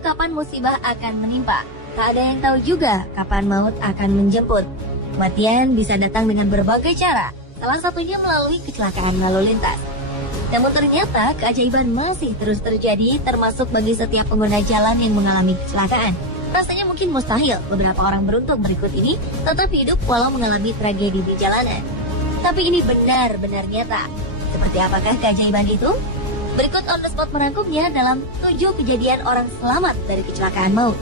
kapan musibah akan menimpa. Tak ada yang tahu juga kapan maut akan menjemput. Kematian bisa datang dengan berbagai cara, salah satunya melalui kecelakaan lalu lintas. Namun ternyata keajaiban masih terus terjadi, termasuk bagi setiap pengguna jalan yang mengalami kecelakaan. Rasanya mungkin mustahil beberapa orang beruntung berikut ini tetap hidup walau mengalami tragedi di jalanan. Tapi ini benar-benar nyata. Seperti apakah keajaiban itu? Berikut on the spot merangkumnya dalam 7 kejadian orang selamat dari kecelakaan maut.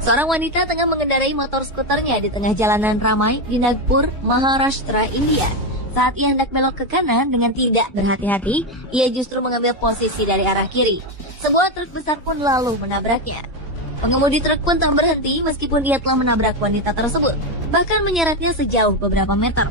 Seorang wanita tengah mengendarai motor skuternya di tengah jalanan ramai di Nagpur, Maharashtra, India. Saat ia hendak belok ke kanan dengan tidak berhati-hati, ia justru mengambil posisi dari arah kiri. Sebuah truk besar pun lalu menabraknya. Pengemudi truk pun tak berhenti meskipun dia telah menabrak wanita tersebut, bahkan menyeretnya sejauh beberapa meter.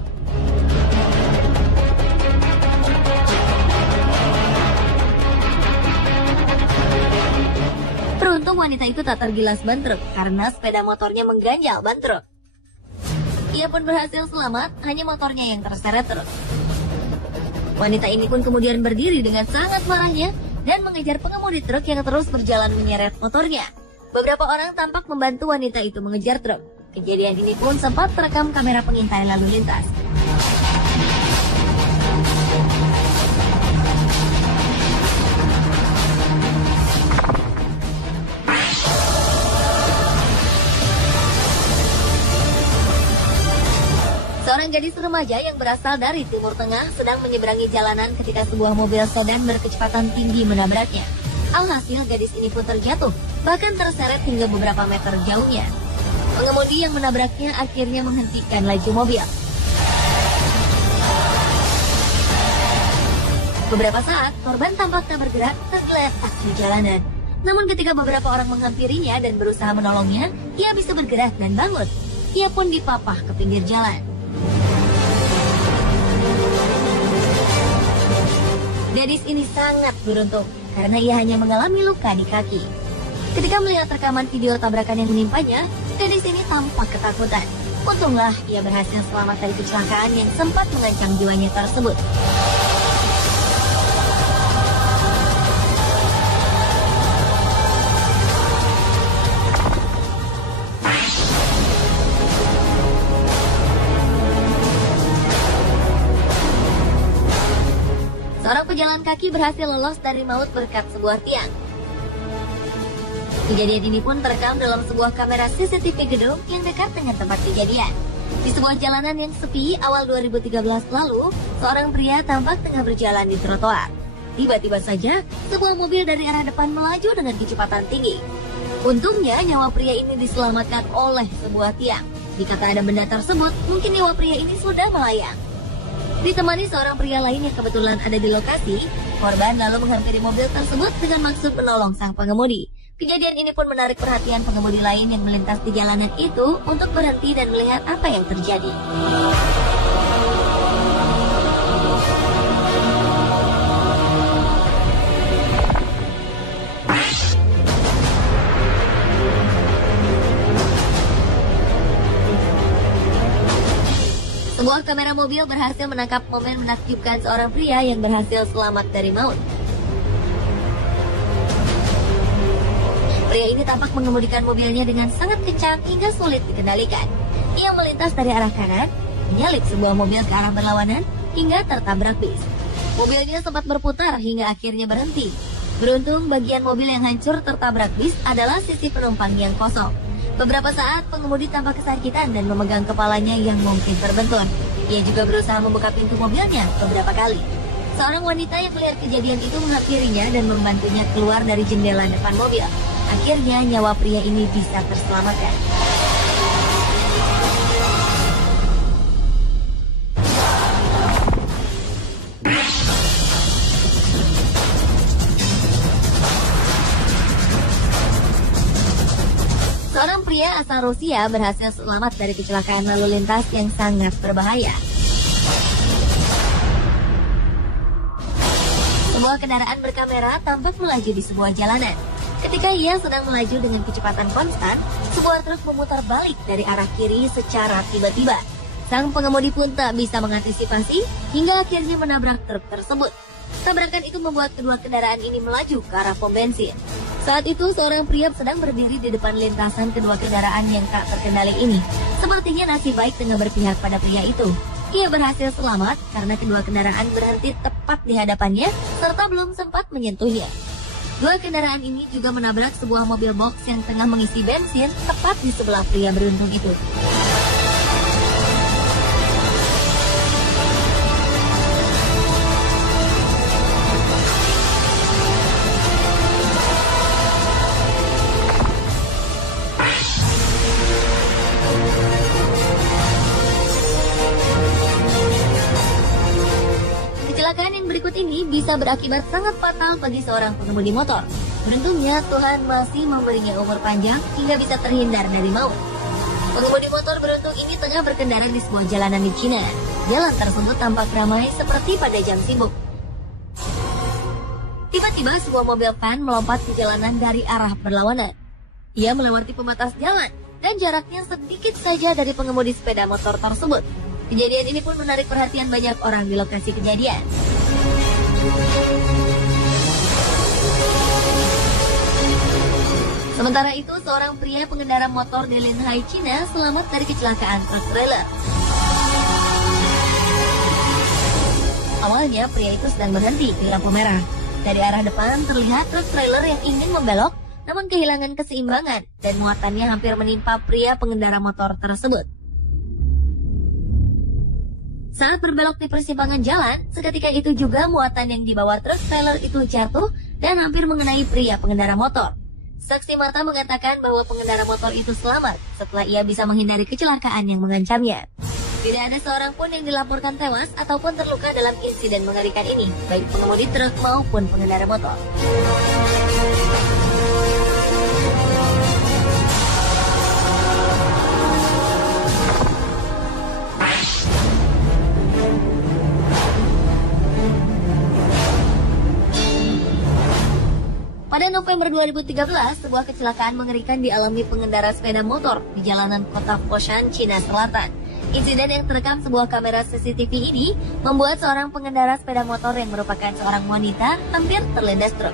Beruntung wanita itu tak tergilas ban truk karena sepeda motornya mengganjal ban truk. Ia pun berhasil selamat, hanya motornya yang terseret truk. Wanita ini pun kemudian berdiri dengan sangat marahnya dan mengejar pengemudi truk yang terus berjalan menyeret motornya. Beberapa orang tampak membantu wanita itu mengejar truk. Kejadian ini pun sempat terekam kamera pengintai lalu lintas. Seorang gadis remaja yang berasal dari Timur Tengah sedang menyeberangi jalanan ketika sebuah mobil sedan berkecepatan tinggi menabraknya. Alhasil gadis ini pun terjatuh, bahkan terseret hingga beberapa meter jauhnya. Pengemudi yang menabraknya akhirnya menghentikan laju mobil. Beberapa saat, korban tampak tak bergerak, tergeletak di jalanan. Namun ketika beberapa orang menghampirinya dan berusaha menolongnya, ia bisa bergerak dan bangun. Ia pun dipapah ke pinggir jalan. Gadis ini sangat beruntung karena ia hanya mengalami luka di kaki. Ketika melihat rekaman video tabrakan yang menimpanya, gadis ini tampak ketakutan. Untunglah ia berhasil selamat dari kecelakaan yang sempat mengancam jiwanya tersebut. Seorang pejalan kaki berhasil lolos dari maut berkat sebuah tiang. Kejadian ini pun terekam dalam sebuah kamera CCTV gedung yang dekat dengan tempat kejadian. Di sebuah jalanan yang sepi awal 2013 lalu, seorang pria tampak tengah berjalan di trotoar. Tiba-tiba saja, sebuah mobil dari arah depan melaju dengan kecepatan tinggi. Untungnya, nyawa pria ini diselamatkan oleh sebuah tiang. Jika tak ada benda tersebut, mungkin nyawa pria ini sudah melayang. Ditemani seorang pria lain yang kebetulan ada di lokasi, korban lalu menghampiri mobil tersebut dengan maksud menolong sang pengemudi. Kejadian ini pun menarik perhatian pengemudi lain yang melintas di jalanan itu untuk berhenti dan melihat apa yang terjadi. Sebuah kamera mobil berhasil menangkap momen menakjubkan seorang pria yang berhasil selamat dari maut. Pria ini tampak mengemudikan mobilnya dengan sangat kencang hingga sulit dikendalikan. Ia melintas dari arah kanan, menyalip sebuah mobil ke arah berlawanan, hingga tertabrak bis. Mobilnya sempat berputar hingga akhirnya berhenti. Beruntung bagian mobil yang hancur tertabrak bis adalah sisi penumpang yang kosong. Beberapa saat pengemudi tampak kesakitan dan memegang kepalanya yang mungkin terbentur. Ia juga berusaha membuka pintu mobilnya beberapa kali. Seorang wanita yang melihat kejadian itu menghampirinya dan membantunya keluar dari jendela depan mobil. Akhirnya nyawa pria ini bisa terselamatkan. Seorang pria asal Rusia berhasil selamat dari kecelakaan lalu lintas yang sangat berbahaya. Sebuah kendaraan berkamera tampak melaju di sebuah jalanan. Ketika ia sedang melaju dengan kecepatan konstan, sebuah truk memutar balik dari arah kiri secara tiba-tiba. Sang pengemudi pun tak bisa mengantisipasi hingga akhirnya menabrak truk tersebut. Tabrakan itu membuat kedua kendaraan ini melaju ke arah pom bensin. Saat itu seorang pria sedang berdiri di depan lintasan kedua kendaraan yang tak terkendali ini. Sepertinya nasib baik tengah berpihak pada pria itu. Ia berhasil selamat karena kedua kendaraan berhenti tepat di hadapannya serta belum sempat menyentuhnya. Dua kendaraan ini juga menabrak sebuah mobil box yang tengah mengisi bensin tepat di sebelah pria beruntung itu. Kecelakaan yang berikut ini bisa berakibat sangat fatal bagi seorang pengemudi motor. Beruntungnya Tuhan masih memberinya umur panjang hingga bisa terhindar dari maut. Pengemudi motor beruntung ini tengah berkendara di sebuah jalanan di Cina. Jalan tersebut tampak ramai seperti pada jam sibuk. Tiba-tiba sebuah mobil van melompat ke jalanan dari arah berlawanan. Ia melewati pembatas jalan dan jaraknya sedikit saja dari pengemudi sepeda motor tersebut. Kejadian ini pun menarik perhatian banyak orang di lokasi kejadian. Sementara itu, seorang pria pengendara motor di Linhai, China selamat dari kecelakaan truk trailer. Awalnya, pria itu sedang berhenti di lampu merah. Dari arah depan terlihat truk trailer yang ingin membelok, namun kehilangan keseimbangan dan muatannya hampir menimpa pria pengendara motor tersebut. Saat berbelok di persimpangan jalan, seketika itu juga muatan yang dibawa truk trailer itu jatuh dan hampir mengenai pria pengendara motor. Saksi mata mengatakan bahwa pengendara motor itu selamat setelah ia bisa menghindari kecelakaan yang mengancamnya. Tidak ada seorang pun yang dilaporkan tewas ataupun terluka dalam insiden mengerikan ini, baik pengemudi truk maupun pengendara motor. Pada November 2013, sebuah kecelakaan mengerikan dialami pengendara sepeda motor di jalanan kota Foshan, Cina Selatan. Insiden yang terekam sebuah kamera CCTV ini membuat seorang pengendara sepeda motor yang merupakan seorang wanita hampir terlindas truk.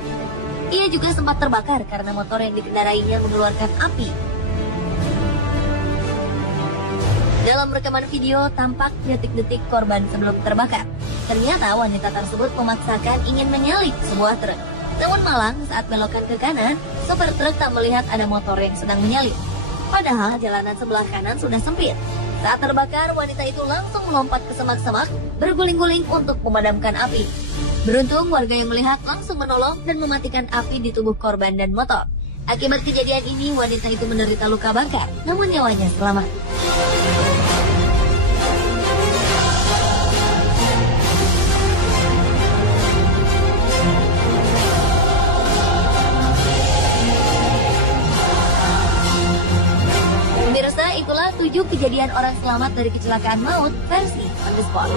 Ia juga sempat terbakar karena motor yang dikendarainya mengeluarkan api. Dalam rekaman video tampak detik-detik korban sebelum terbakar. Ternyata wanita tersebut memaksakan ingin menyalip sebuah truk. Namun malang saat belokan ke kanan, sopir truk tak melihat ada motor yang sedang menyalip. Padahal jalanan sebelah kanan sudah sempit. Saat terbakar, wanita itu langsung melompat ke semak-semak, berguling-guling untuk memadamkan api. Beruntung warga yang melihat langsung menolong dan mematikan api di tubuh korban dan motor. Akibat kejadian ini, wanita itu menderita luka bakar, namun nyawanya selamat. Pemirsa, itulah 7 kejadian orang selamat dari kecelakaan maut versi On The Spot.